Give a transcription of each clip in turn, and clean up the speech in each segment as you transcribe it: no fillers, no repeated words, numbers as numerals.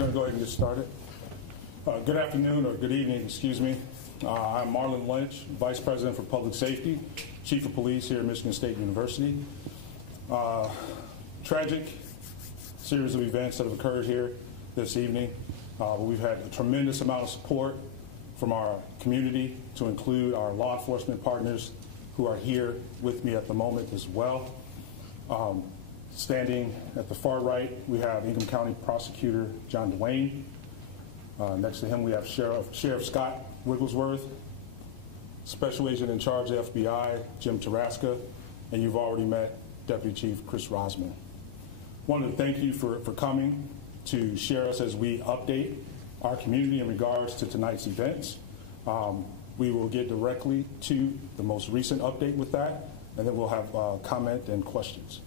going to go ahead and get started. Good afternoon, or good evening, excuse me. I'm Marlon Lynch, Vice President for Public Safety, Chief of Police here at Michigan State University. Tragic series of events that have occurred here this evening. We've had a tremendous amount of support from our community, to include our law enforcement partners who are here with me at the moment as well. Standing at the far right, we have Ingham County Prosecutor John Duane. Next to him, we have Sheriff Scott Wigglesworth, Special Agent in Charge of the FBI, Jim Taraska, and you've already met Deputy Chief Chris Rosman. Wanted to thank you for coming to share us as we update our community in regards to tonight's events. We will get directly to the most recent update with that, and then we'll have comment and questions.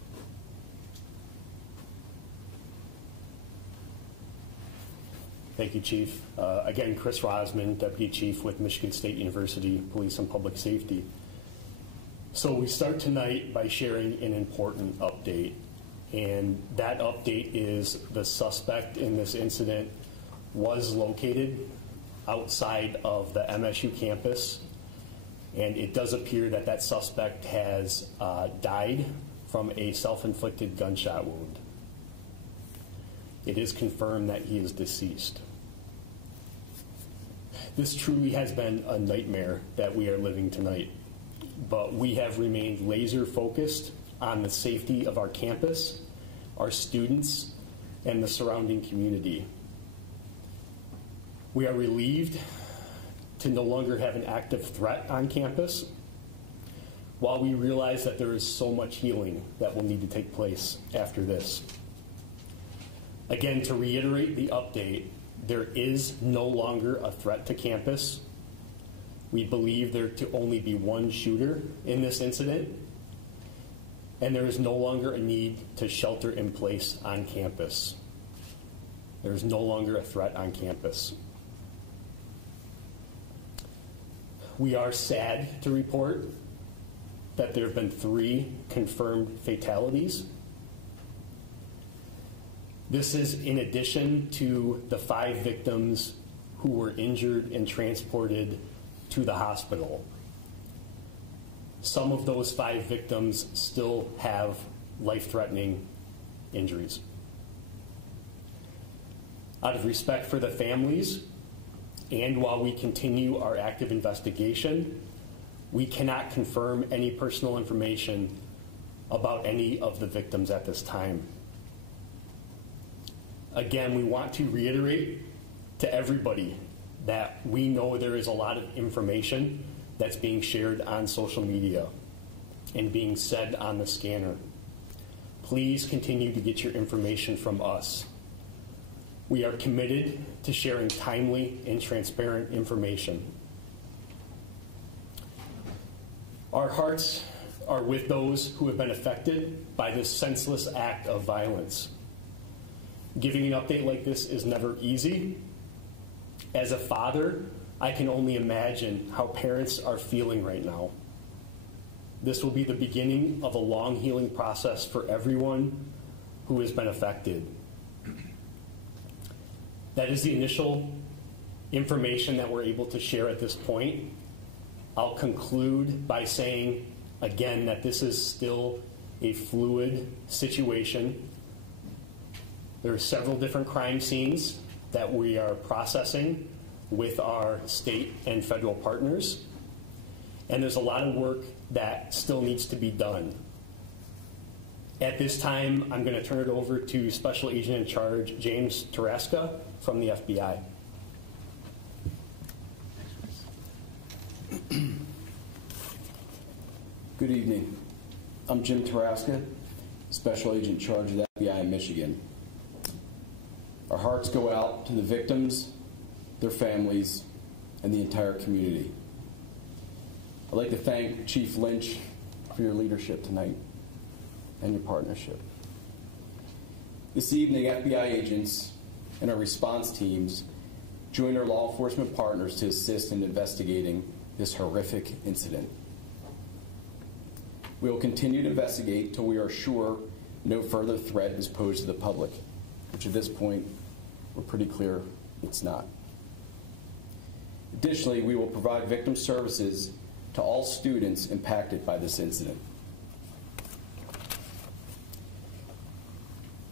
Thank you, Chief. Again, Chris Rosman, Deputy Chief with Michigan State University Police and Public Safety. So we start tonight by sharing an important update, and that update is the suspect in this incident was located outside of the MSU campus, and it does appear that that suspect has died from a self-inflicted gunshot wound. It is confirmed that he is deceased. This truly has been a nightmare that we are living tonight, but we have remained laser focused on the safety of our campus, our students, and the surrounding community. We are relieved to no longer have an active threat on campus, while we realize that there is so much healing that will need to take place after this. Again, to reiterate the update, there is no longer a threat to campus. We believe there to only be one shooter in this incident, and there is no longer a need to shelter in place on campus. There is no longer a threat on campus. We are sad to report that there have been 3 confirmed fatalities. This is in addition to the 5 victims who were injured and transported to the hospital. Some of those 5 victims still have life-threatening injuries. Out of respect for the families, and while we continue our active investigation, we cannot confirm any personal information about any of the victims at this time. Again, we want to reiterate to everybody that we know there is a lot of information that's being shared on social media and being said on the scanner. Please continue to get your information from us. We are committed to sharing timely and transparent information. Our hearts are with those who have been affected by this senseless act of violence. Giving an update like this is never easy. As a father, I can only imagine how parents are feeling right now. This will be the beginning of a long healing process for everyone who has been affected. That is the initial information that we're able to share at this point. I'll conclude by saying, again, that this is still a fluid situation. There are several different crime scenes that we are processing with our state and federal partners, and there's a lot of work that still needs to be done. At this time, I'm going to turn it over to Special Agent in Charge James Taraska from the FBI. Good evening. I'm Jim Taraska, Special Agent in Charge of the FBI in Michigan. Our hearts go out to the victims, their families, and the entire community. I'd like to thank Chief Lynch for your leadership tonight and your partnership. This evening, FBI agents and our response teams joined our law enforcement partners to assist in investigating this horrific incident. We will continue to investigate until we are sure no further threat is posed to the public, which at this point we're pretty clear it's not. Additionally, we will provide victim services to all students impacted by this incident.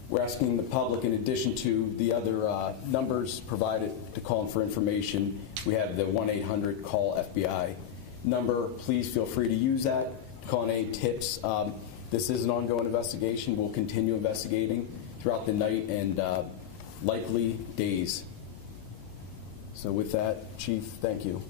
We're asking the public, in addition to the other numbers provided to call in for information, we have the 1-800 call FBI number. Please feel free to use that to call in any tips. This is an ongoing investigation. We'll continue investigating throughout the night and likely days. So with that, Chief, thank you.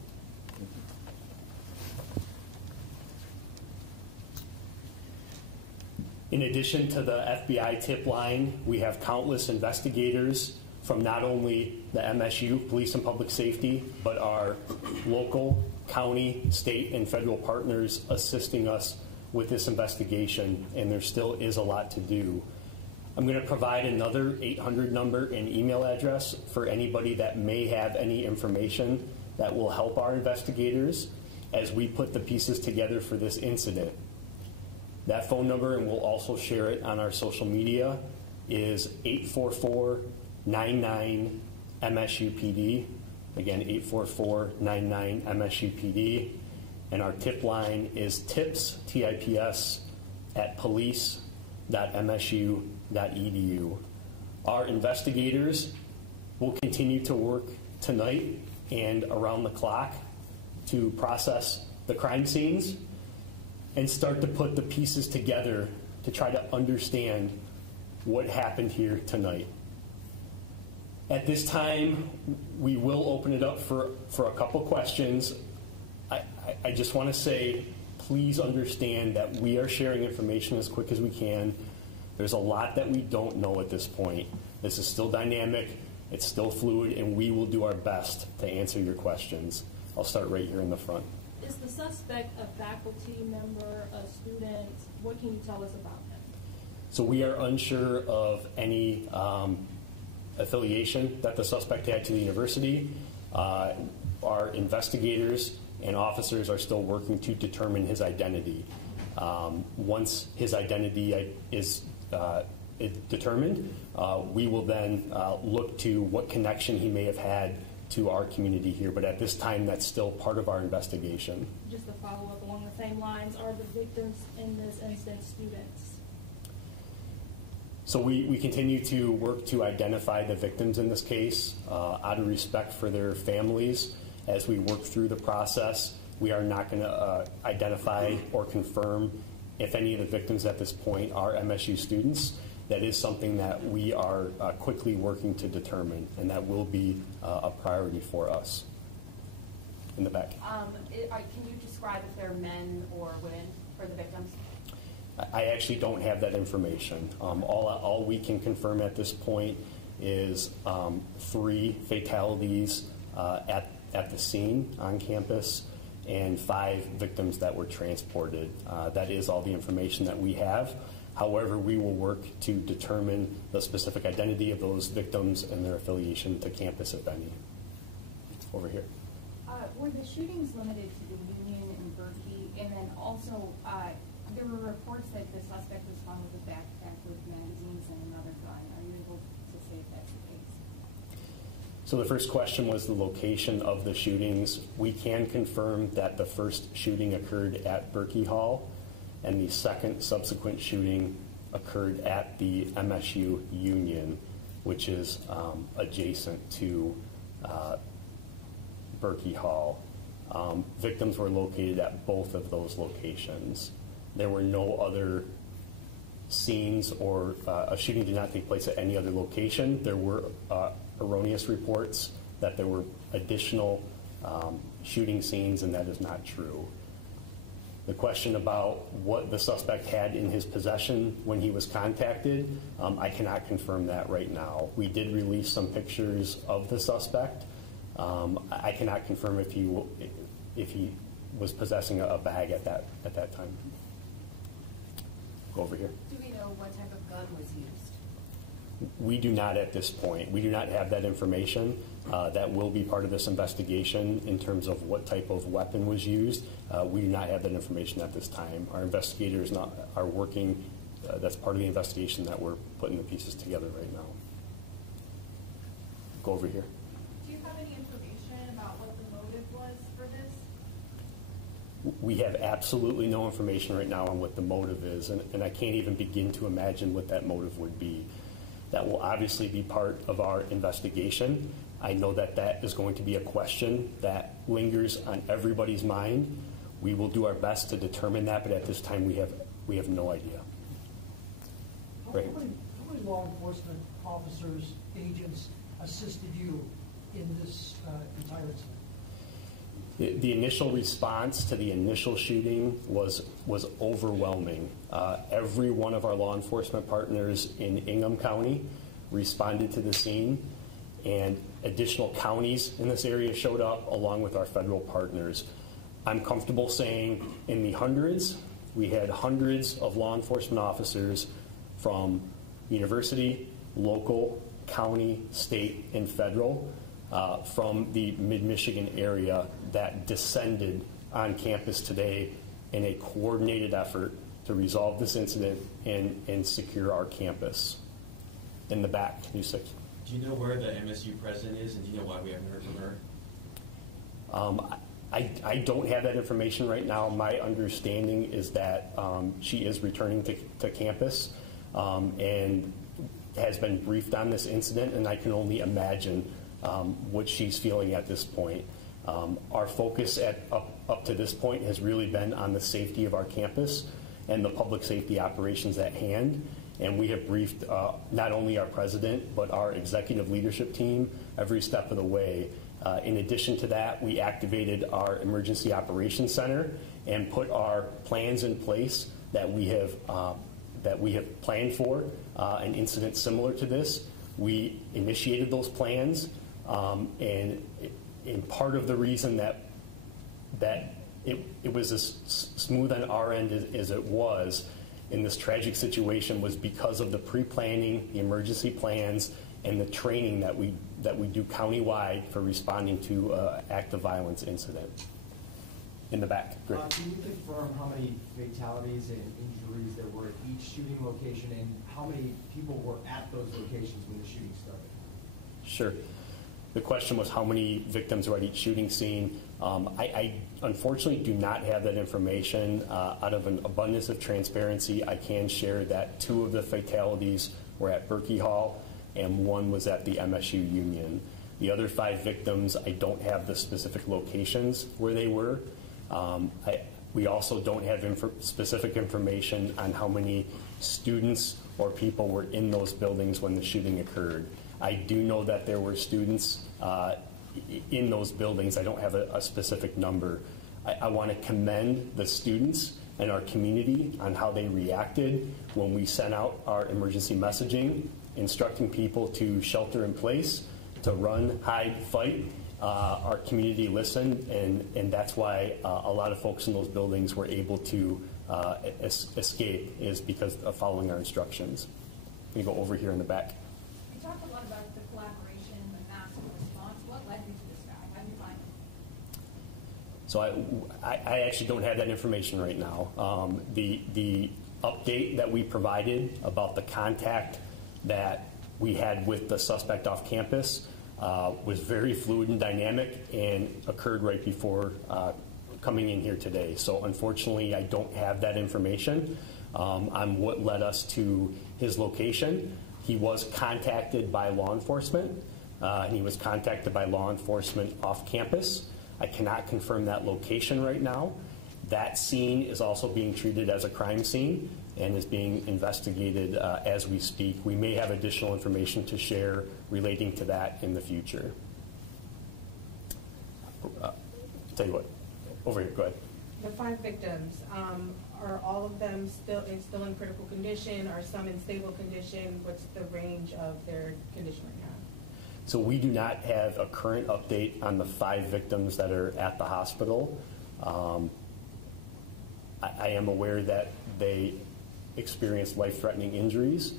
In addition to the FBI tip line, we have countless investigators from not only the MSU, Police and Public Safety, but our local, county, state, and federal partners assisting us with this investigation, and there still is a lot to do. I'm going to provide another 800 number and email address for anybody that may have any information that will help our investigators as we put the pieces together for this incident. That phone number, and we'll also share it on our social media, is 844-99-MSUPD. Again, 844-99-MSUPD. And our tip line is tips, T-I-P-S, at police.msu.edu. Our investigators will continue to work tonight and around the clock to process the crime scenes and start to put the pieces together to try to understand what happened here tonight. At this time, we will open it up for a couple questions. I just want to say, please understand that we are sharing information as quick as we can. There's a lot that we don't know at this point. This is still dynamic, it's still fluid, and we will do our best to answer your questions. I'll start right here in the front. Is the suspect a faculty member, a student? What can you tell us about him? So we are unsure of any affiliation that the suspect had to the university. Our investigators and officers are still working to determine his identity. Once his identity is determined, we will then look to what connection he may have had to our community here, but at this time, that's still part of our investigation. Just to follow up along the same lines, are the victims in this instance students? So we continue to work to identify the victims in this case out of respect for their families. As we work through the process, we are not going to identify or confirm if any of the victims at this point are MSU students. That is something that we are quickly working to determine, and that will be a priority for us. In the back. Can you describe if they're men or women for the victims? I actually don't have that information. All we can confirm at this point is 3 fatalities at the scene on campus and 5 victims that were transported. That is all the information that we have. However, we will work to determine the specific identity of those victims and their affiliation to campus, if any. Over here. Were the shootings limited to the Union and Berkey? And then also, there were reports that the suspect was found with a backpack with magazines and another gun. Are you able to say if that's the case? So the first question was the location of the shootings. We can confirm that the first shooting occurred at Berkey Hall, and the second subsequent shooting occurred at the MSU Union, which is adjacent to Berkey Hall. Victims were located at both of those locations. There were no other scenes, or a shooting did not take place at any other location. There were erroneous reports that there were additional shooting scenes, and that is not true. The question about what the suspect had in his possession when he was contacted, I cannot confirm that right now. We did release some pictures of the suspect. I cannot confirm if he was possessing a bag at that time. Go over here. Do we know what type of gun was used? We do not at this point. We do not have that information. That will be part of this investigation in terms of what type of weapon was used. We do not have that information at this time. Our investigators are working. That's part of the investigation that we're putting the pieces together right now. go over here. Do you have any information about what the motive was for this? We have absolutely no information right now on what the motive is, and I can't even begin to imagine what that motive would be. That will obviously be part of our investigation. I know that that is going to be a question that lingers on everybody's mind. We will do our best to determine that, but at this time we have no idea. Right. How many law enforcement officers, agents assisted you in this entire incident? The initial response to the initial shooting was overwhelming. Every one of our law enforcement partners in Ingham County responded to the scene, and additional counties in this area showed up along with our federal partners. I'm comfortable saying in the hundreds. We had hundreds of law enforcement officers from university, local, county, state, and federal from the mid-Michigan area that descended on campus today in a coordinated effort to resolve this incident and secure our campus. In the back, U6. Do you know where the MSU president is, and do you know why we haven't heard from her? I don't have that information right now. My understanding is that she is returning to campus and has been briefed on this incident, and I can only imagine what she's feeling at this point. Our focus up to this point has really been on the safety of our campus and the public safety operations at hand. And we have briefed not only our president, but our executive leadership team every step of the way. In addition to that, we activated our emergency operations center and put our plans in place that we have planned for an incident similar to this. We initiated those plans, and part of the reason that it was as smooth on our end as it was in this tragic situation was because of the pre-planning, the emergency plans, and the training that we do countywide for responding to active violence incident. In the back. Great. Can you confirm how many fatalities and injuries there were at each shooting location, and how many people were at those locations when the shooting started? Sure. The question was how many victims were at each shooting scene. I unfortunately do not have that information. Out of an abundance of transparency, I can share that 2 of the fatalities were at Berkey Hall and 1 was at the MSU Union. The other 5 victims, I don't have the specific locations where they were. We also don't have specific information on how many students or people were in those buildings when the shooting occurred. I do know that there were students in those buildings. I don't have a specific number. I want to commend the students and our community on how they reacted when we sent out our emergency messaging, instructing people to shelter in place, to run, hide, fight. Our community listened, and that's why a lot of folks in those buildings were able to escape, is because of following our instructions. We go over here in the back. You talked a lot about the collaboration, the massive response. What led you to this guy? How did you find him? So I actually don't have that information right now. The update that we provided about the contact that we had with the suspect off campus was very fluid and dynamic and occurred right before coming in here today. So unfortunately, I don't have that information on what led us to his location. He was contacted by law enforcement, and he was contacted by law enforcement off campus. I cannot confirm that location right now. That scene is also being treated as a crime scene and is being investigated as we speak. We may have additional information to share relating to that in the future. Tell you what, over here, go ahead. The 5 victims, are all of them still in critical condition? Are some in stable condition? What's the range of their condition right now? So we do not have a current update on the 5 victims that are at the hospital. I am aware that they experienced life-threatening injuries.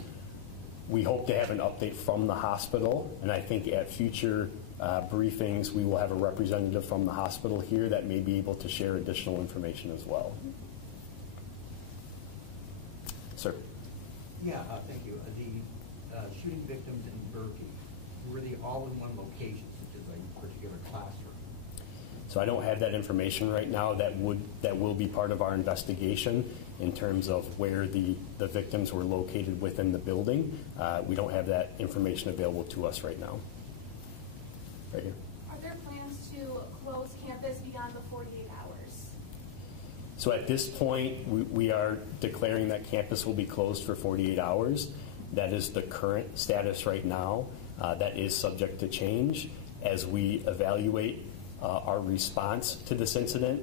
We hope to have an update from the hospital, and I think at future briefings we will have a representative from the hospital here that may be able to share additional information as well. Sir. Yeah, thank you. The shooting victims in Berkey, were they all in one location, such as a particular classroom? So I don't have that information right now. That will be part of our investigation in terms of where the victims were located within the building. We don't have that information available to us right now. Right here. Are there plans to close campus beyond the 48 hours? So at this point, we are declaring that campus will be closed for 48 hours. That is the current status right now. That is subject to change as we evaluate our response to this incident,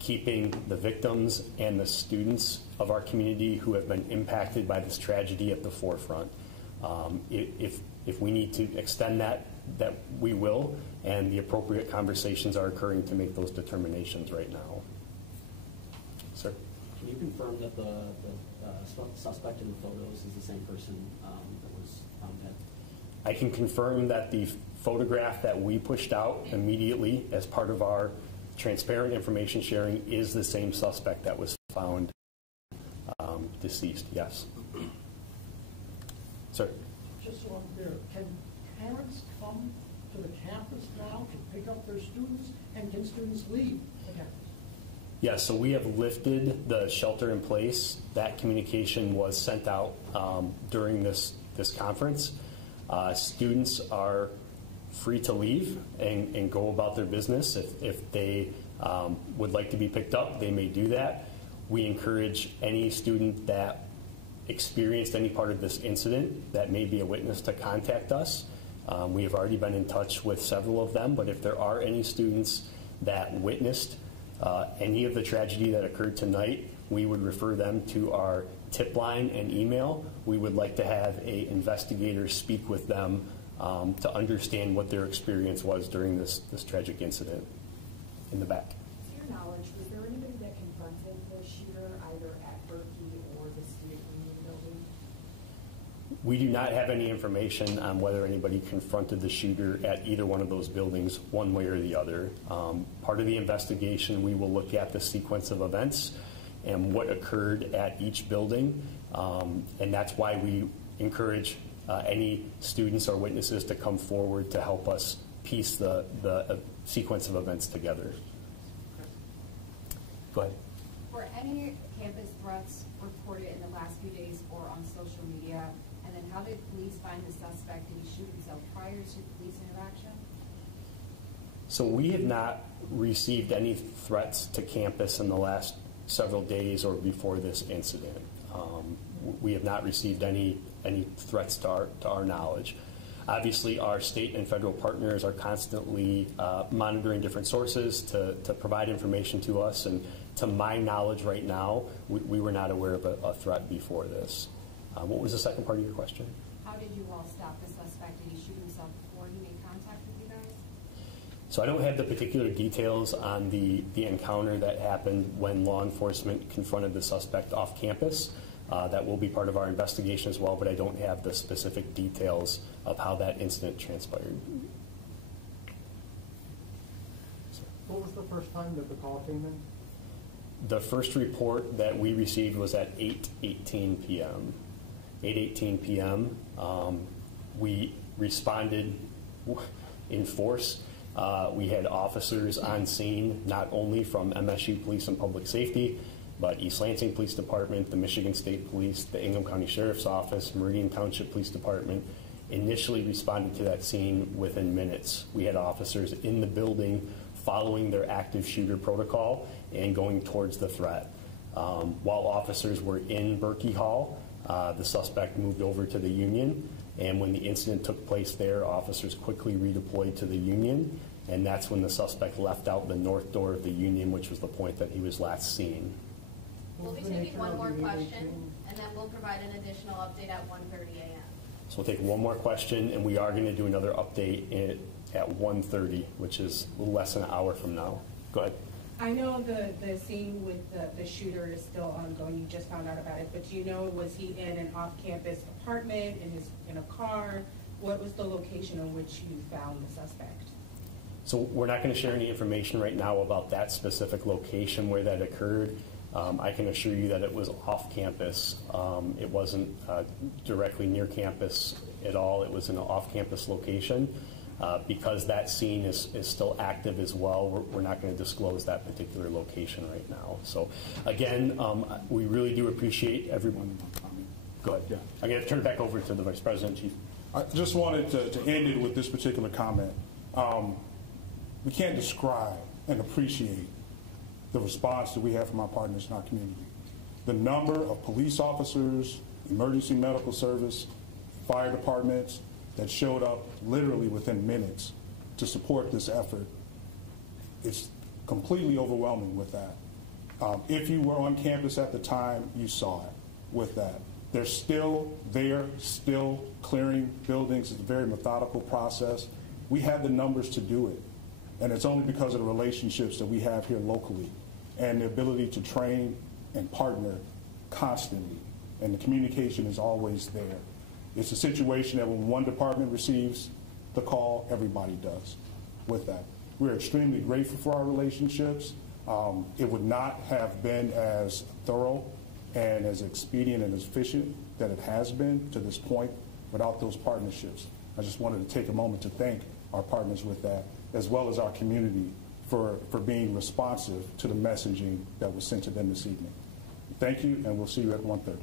keeping the victims and the students of our community who have been impacted by this tragedy at the forefront. If we need to extend that we will, and the appropriate conversations are occurring to make those determinations right now. Sir? Can you confirm that the suspect in the photos is the same person that was found dead? I can confirm that the photograph that we pushed out immediately as part of our transparent information sharing is the same suspect that was found deceased, yes. Sir? Just so I'm clear, can parents come to the campus now to pick up their students, and can students leave the campus? Yes, so we have lifted the shelter in place. That communication was sent out during this conference. Students are free to leave and go about their business. If they would like to be picked up, they may do that. We encourage any student that experienced any part of this incident that may be a witness to contact us. We have already been in touch with several of them, but if there are any students that witnessed any of the tragedy that occurred tonight, we would refer them to our tip line and email. We would like to have an investigator speak with them to understand what their experience was during this tragic incident. In the back. To your knowledge, was there anybody that confronted the shooter either at Berkey or the State Union building? We do not have any information on whether anybody confronted the shooter at either one of those buildings, one way or the other. Part of the investigation, we will look at the sequence of events and what occurred at each building, and that's why we encourage any students or witnesses to come forward to help us piece the sequence of events together. Go ahead. Were any campus threats reported in the last few days or on social media? And then how did police find the suspect? Did he shoot himself prior to police interaction? So we have not received any threats to campus in the last several days or before this incident. We have not received any threats to our knowledge. Obviously, our state and federal partners are constantly monitoring different sources to provide information to us. And to my knowledge right now, we were not aware of a threat before this. What was the second part of your question? How did you all stop the suspect? Did he shoot himself before he made contact with you guys? So I don't have the particular details on the encounter that happened when law enforcement confronted the suspect off campus. That will be part of our investigation as well, but I don't have the specific details of how that incident transpired. What was the first time that the call came in? The first report that we received was at 8:18 p.m. 8:18 p.m. We responded in force. We had officers on scene, not only from MSU Police and Public Safety, but East Lansing Police Department, the Michigan State Police, the Ingham County Sheriff's Office, Meridian Township Police Department, initially responded to that scene within minutes. We had officers in the building following their active shooter protocol and going towards the threat. While officers were in Berkey Hall, the suspect moved over to the Union, and when the incident took place there, officers quickly redeployed to the Union, and that's when the suspect left out the north door of the Union, which was the point that he was last seen. We'll be taking one more question, and then we'll provide an additional update at 1:30 a.m. So we'll take one more question, and we are going to do another update at 1:30, which is a little less than an hour from now. Go ahead. I know the scene with the shooter is still ongoing. You just found out about it, but do you know, was he in an off-campus apartment, in a car? What was the location in which you found the suspect? So we're not going to share any information right now about that specific location where that occurred. I can assure you that it was off campus. It wasn't directly near campus at all. It was in an off-campus location. Because that scene is still active as well, we're not going to disclose that particular location right now. So again, we really do appreciate everyone. Go ahead. Yeah. I'm going to turn it back over to the Vice President, Chief. I just wanted to end it with this particular comment. We can't describe and appreciate the response that we have from our partners in our community. The number of police officers, emergency medical service, fire departments that showed up literally within minutes to support this effort, it's completely overwhelming with that. If you were on campus at the time, you saw it with that. They're still there, still clearing buildings. It's a very methodical process. We had the numbers to do it, and it's only because of the relationships that we have here locally and the ability to train and partner constantly, and the communication is always there. It's a situation that when one department receives the call, everybody does with that. We're extremely grateful for our relationships. It would not have been as thorough and as expedient and as efficient that it has been to this point without those partnerships. I just wanted to take a moment to thank our partners with that, as well as our community for being responsive to the messaging that was sent to them this evening. Thank you, and we'll see you at 1:30.